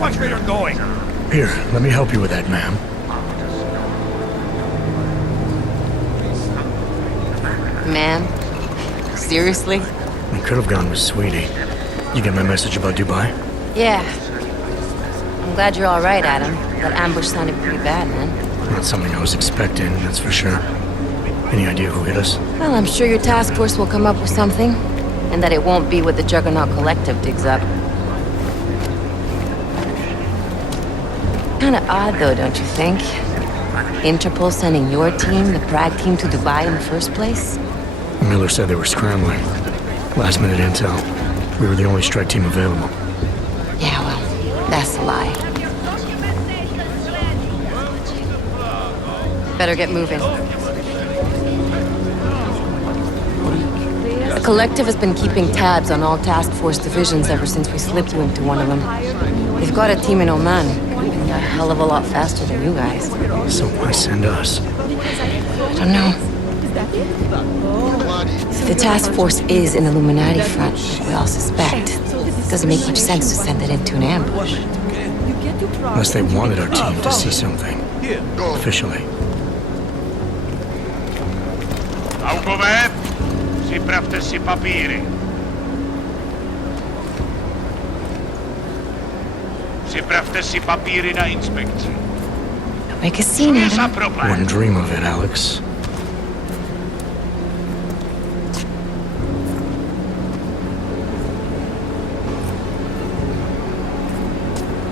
Watch where you're going! Here, let me help you with that, ma'am. Ma'am? Seriously? I could have gone with Sweetie. You get my message about Dubai? Yeah. I'm glad you're alright, Adam. That ambush sounded pretty bad, man. Not something I was expecting, that's for sure. Any idea who hit us? Well, I'm sure your task force will come up with something. And that it won't be what the Juggernaut Collective digs up. Kinda odd, though, don't you think? Interpol sending your team, the Prague team, to Dubai in the first place? Miller said they were scrambling. Last minute intel. We were the only strike team available. Yeah, well, that's a lie. Better get moving. The Collective has been keeping tabs on all task force divisions ever since we slipped you into one of them. They've got a team in Oman, moving a hell of a lot faster than you guys. So why send us? I don't know. If the task force is an Illuminati front, we all suspect, it doesn't make much sense to send it into an ambush. Unless they wanted our team to see something. Officially. Augover, připravte si papíry. Připravte si papíry na inspekci. Don't make a scene, Co je za Adam. problém? Wouldn't dream of it, Alex.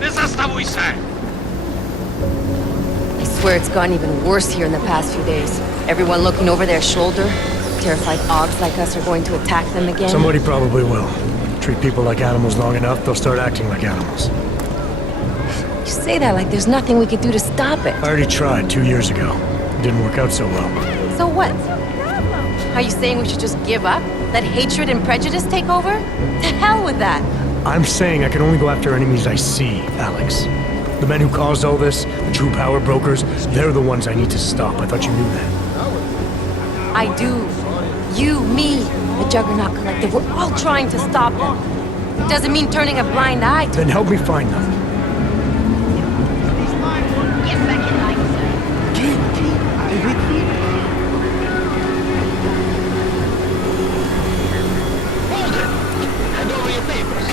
Nezastavuj se! I swear it's gotten even worse here in the past few days. Everyone looking over their shoulder. Terrified Augs like us are going to attack them again. Somebody probably will. Treat people like animals long enough, they'll start acting like animals. You say that like there's nothing we could do to stop it. I already tried 2 years ago. It didn't work out so well. So what? Are you saying we should just give up? Let hatred and prejudice take over? To hell with that! I'm saying I can only go after enemies I see, Alex. The men who caused all this, the true power brokers, they're the ones I need to stop. I thought you knew that. I do. You, me, the Juggernaut Collective, we're all trying to stop them. It doesn't mean turning a blind eye to... Then help me find them. Get back in line, Hold it! Hand over your papers.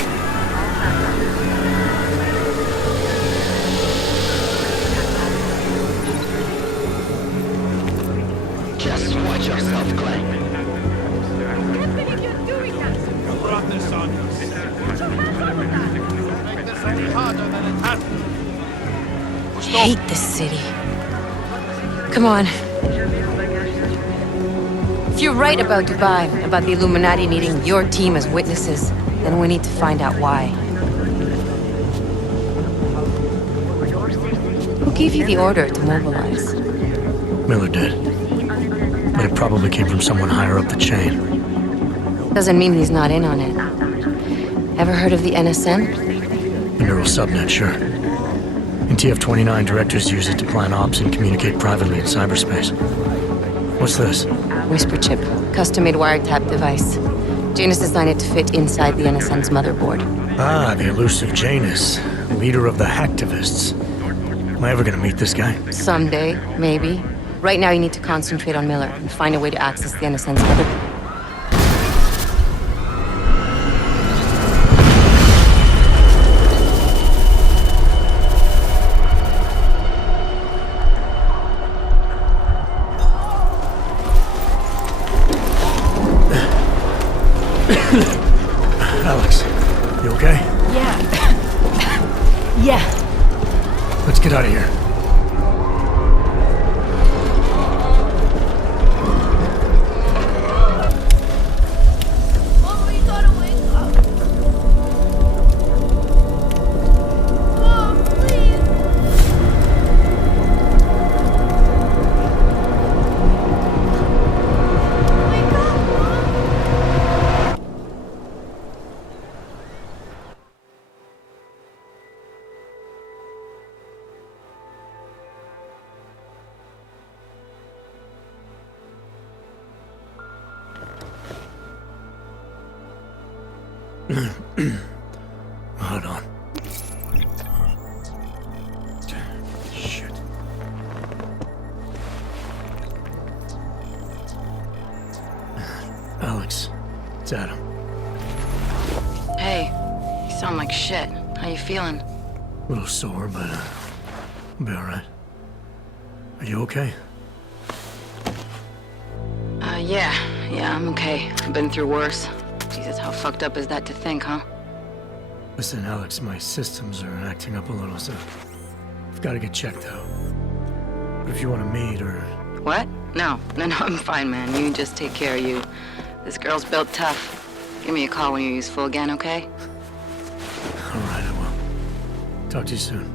Just watch yourself, Glenn. I hate this city. Come on. If you're right about Dubai, about the Illuminati needing your team as witnesses, then we need to find out why. Who gave you the order to mobilize? Miller did. But it probably came from someone higher up the chain. Doesn't mean he's not in on it. Ever heard of the NSN? The neural subnet, sure. In TF-29, directors use it to plan ops and communicate privately in cyberspace. What's this? Whisper chip, custom-made wiretap device. Janus designed it to fit inside the NSN's motherboard. Ah, the elusive Janus, leader of the hacktivists. Am I ever gonna meet this guy? Someday, maybe. Right now you need to concentrate on Miller and find a way to access the NSN's motherboard. Alex, you okay? Yeah. Yeah. Let's get out of here. Hold on. It's Adam. Hey, you sound like shit. How you feeling? A little sore, but I'll be alright. Are you okay? Yeah, I'm okay. I've been through worse. Jesus, how fucked up is that to think, huh? Listen, Alex, my systems are acting up a little, so I've got to get checked out. But if you want to meet or... What? No, I'm fine, man. You just take care of you. This girl's built tough. Give me a call when you're useful again, okay? Alright, I will. Talk to you soon.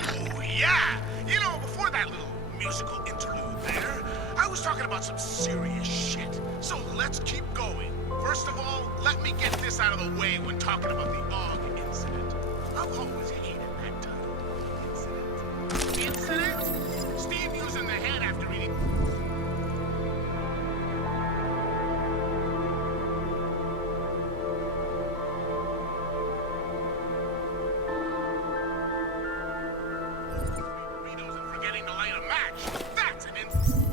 Oh, yeah! You know, before that little musical interlude there, I was talking about some serious shit. So let's keep going. First of all, let me get this out of the way when talking about the Og incident. I've always hated that term. Incident. Incident? Steve using the head after eating... burritos and forgetting to light a match. That's an incident.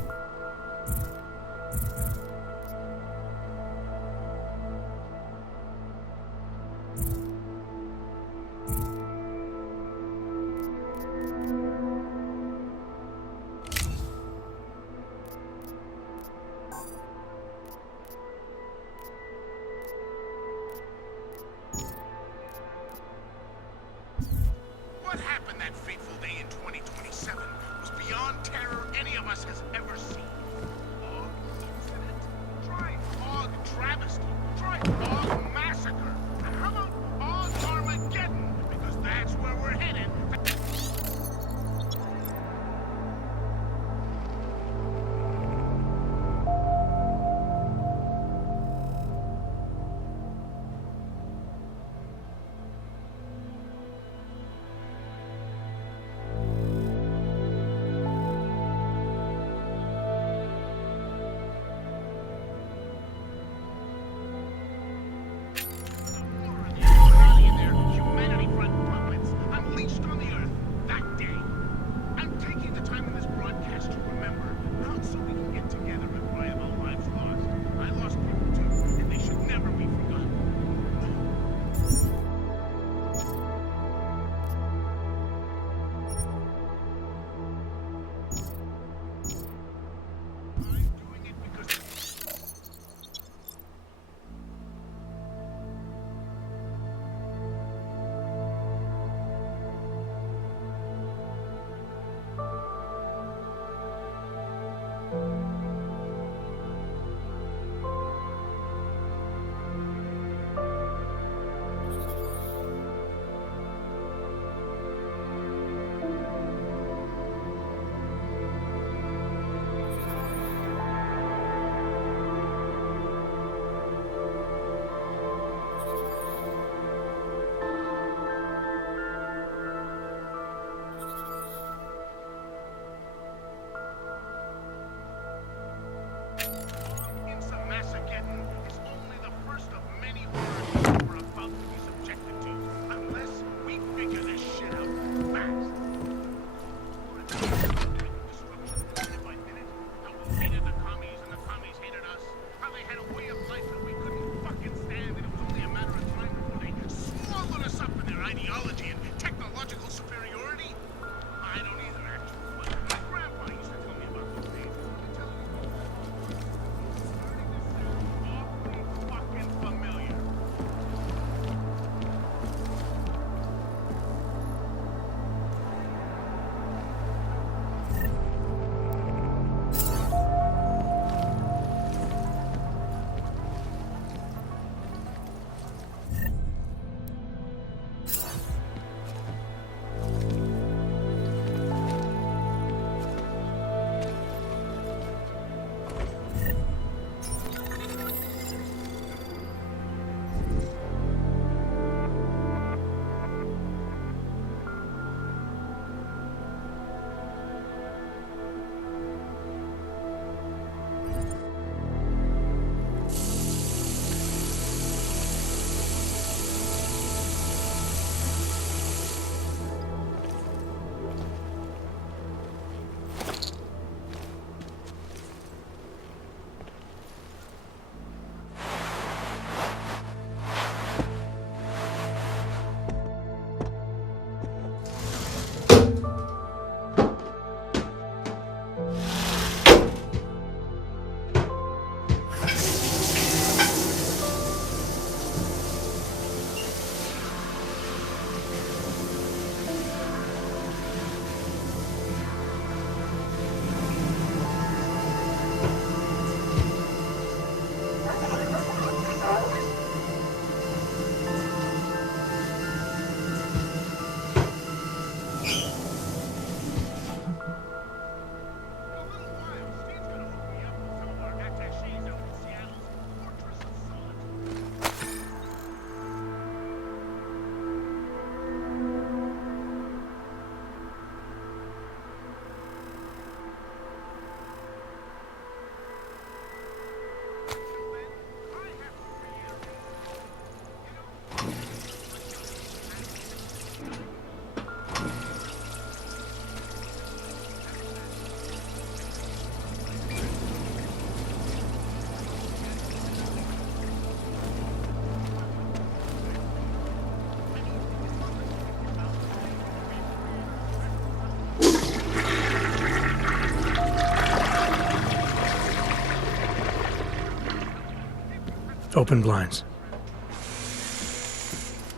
Open blinds.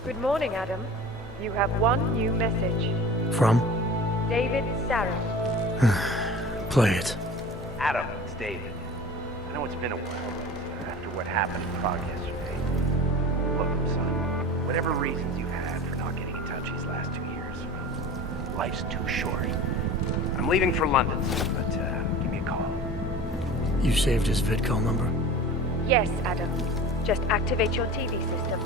Good morning, Adam. You have one new message. From? David Sarah. Play it. Adam, it's David. I know it's been a while after what happened in Prague yesterday. Look, son, whatever reasons you've had for not getting in touch these last 2 years, life's too short. I'm leaving for London soon, but give me a call. You saved his vidcall number? Yes, Adam. Just activate your TV system.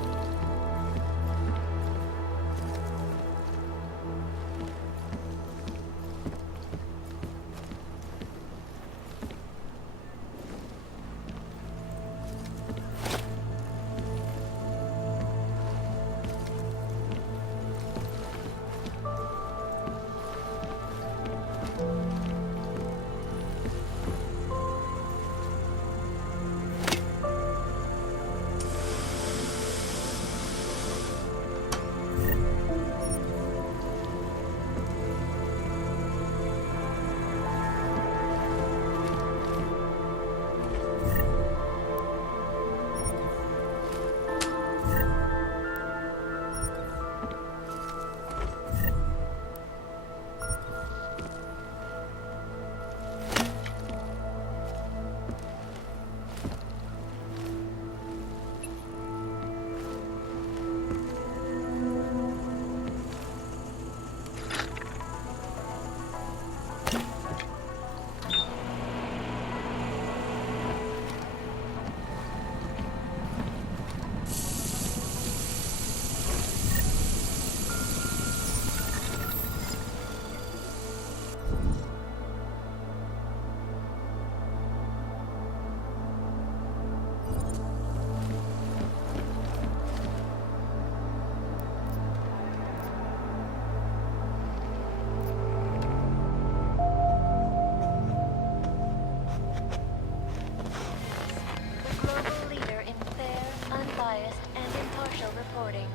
Global leader in fair, unbiased, and impartial reporting.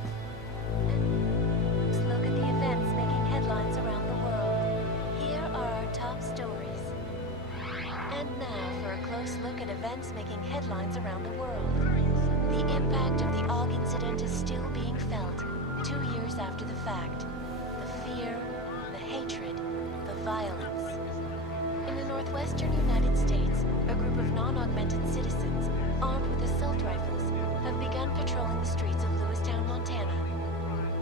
Let's look at the events making headlines around the world. Here are our top stories. And now for a close look at events making headlines around the world. The impact of the Og incident is still being felt, 2 years after the fact. The fear, the hatred, the violence. In the northwestern United States, a group of non-augmented citizens, armed with assault rifles, have begun patrolling the streets of Lewistown, Montana.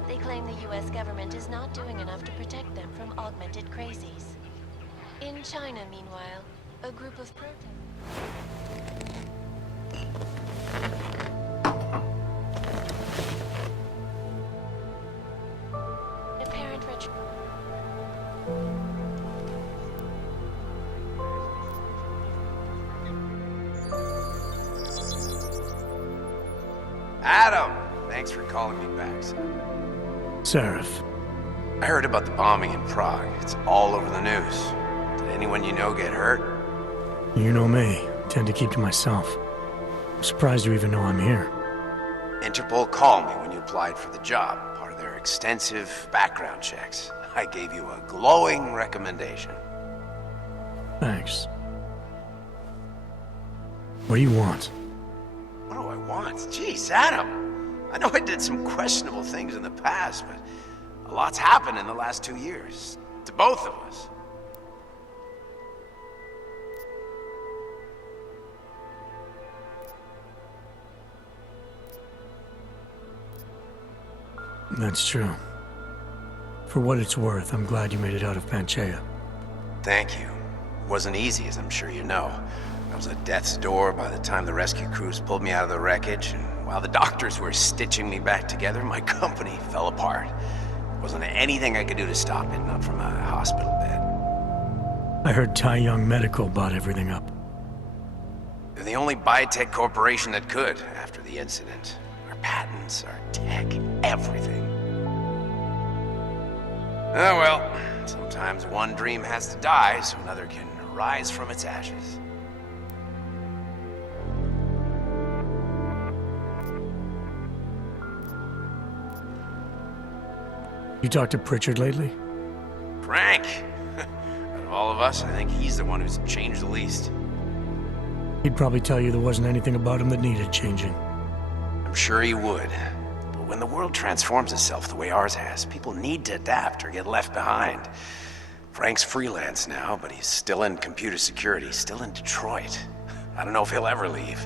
They claim the US government is not doing enough to protect them from augmented crazies. In China, meanwhile, a group of apparent retro. Adam! Thanks for calling me back, son. Seraph. I heard about the bombing in Prague. It's all over the news. Did anyone you know get hurt? You know me. Tend to keep to myself. I'm surprised you even know I'm here. Interpol called me when you applied for the job, part of their extensive background checks. I gave you a glowing recommendation. Thanks. What do you want? What do I want? Jeez, Adam! I know I did some questionable things in the past, but a lot's happened in the last 2 years. To both of us. That's true. For what it's worth, I'm glad you made it out of Panchaea. Thank you. It wasn't easy, as I'm sure you know. I was at death's door by the time the rescue crews pulled me out of the wreckage, and while the doctors were stitching me back together, my company fell apart. There wasn't anything I could do to stop it, not from a hospital bed. I heard Tai Young Medical bought everything up. They're the only biotech corporation that could, after the incident. Our patents, our tech, everything. Oh well, sometimes one dream has to die so another can rise from its ashes. You talked to Pritchard lately? Frank! Out of all of us, I think he's the one who's changed the least. He'd probably tell you there wasn't anything about him that needed changing. I'm sure he would. But when the world transforms itself the way ours has, people need to adapt or get left behind. Frank's freelance now, but he's still in computer security, still in Detroit. I don't know if he'll ever leave.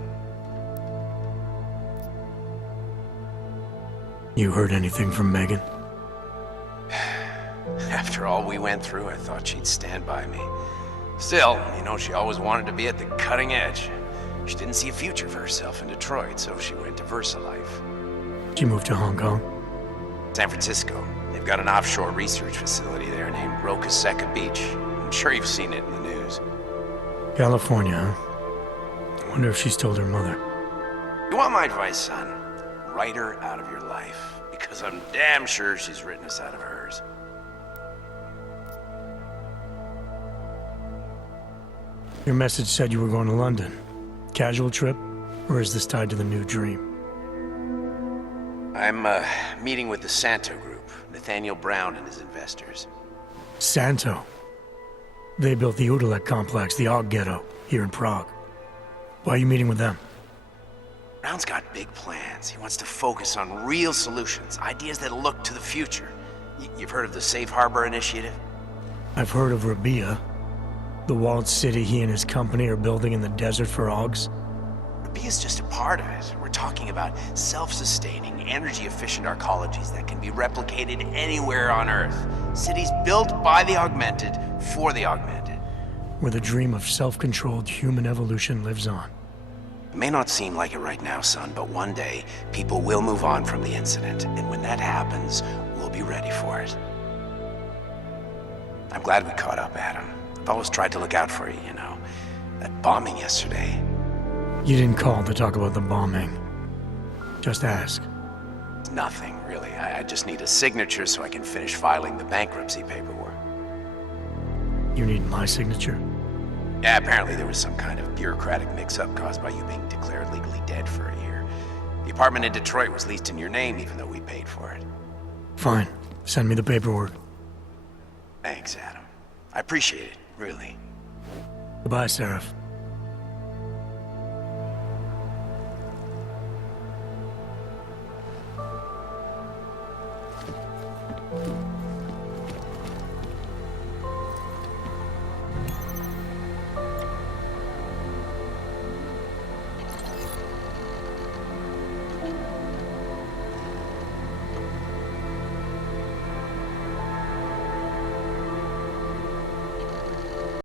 You heard anything from Megan? After all we went through, I thought she'd stand by me. Still, you know, she always wanted to be at the cutting edge. She didn't see a future for herself in Detroit, so she went to VersaLife. She moved to Hong Kong? San Francisco. They've got an offshore research facility there named Roca Seca Beach. I'm sure you've seen it in the news. California, huh? I wonder if she's told her mother. You want my advice, son? Write her out of your life, because I'm damn sure she's written us out of hers. Your message said you were going to London. Casual trip? Or is this tied to the new dream? I'm meeting with the Santo Group, Nathaniel Brown and his investors. Santo? They built the Udalek complex, the Og Ghetto, here in Prague. Why are you meeting with them? Brown's got big plans. He wants to focus on real solutions, ideas that look to the future. You've heard of the Safe Harbor Initiative? I've heard of Rabia, the walled city he and his company are building in the desert for Augs. Rabia's just a part of it. We're talking about self-sustaining, energy-efficient arcologies that can be replicated anywhere on Earth. Cities built by the augmented, for the augmented. Where the dream of self-controlled human evolution lives on. It may not seem like it right now, son, but one day, people will move on from the incident, and when that happens, we'll be ready for it. I'm glad we caught up, Adam. I've always tried to look out for you, you know. That bombing yesterday. You didn't call to talk about the bombing. Just ask. Nothing, really. I just need a signature so I can finish filing the bankruptcy paperwork. You need my signature? Yeah, apparently there was some kind of bureaucratic mix-up caused by you being declared legally dead for a year. The apartment in Detroit was leased in your name even though we paid for it. Fine. Send me the paperwork. Thanks, Adam. I appreciate it, really. Goodbye, Seraph.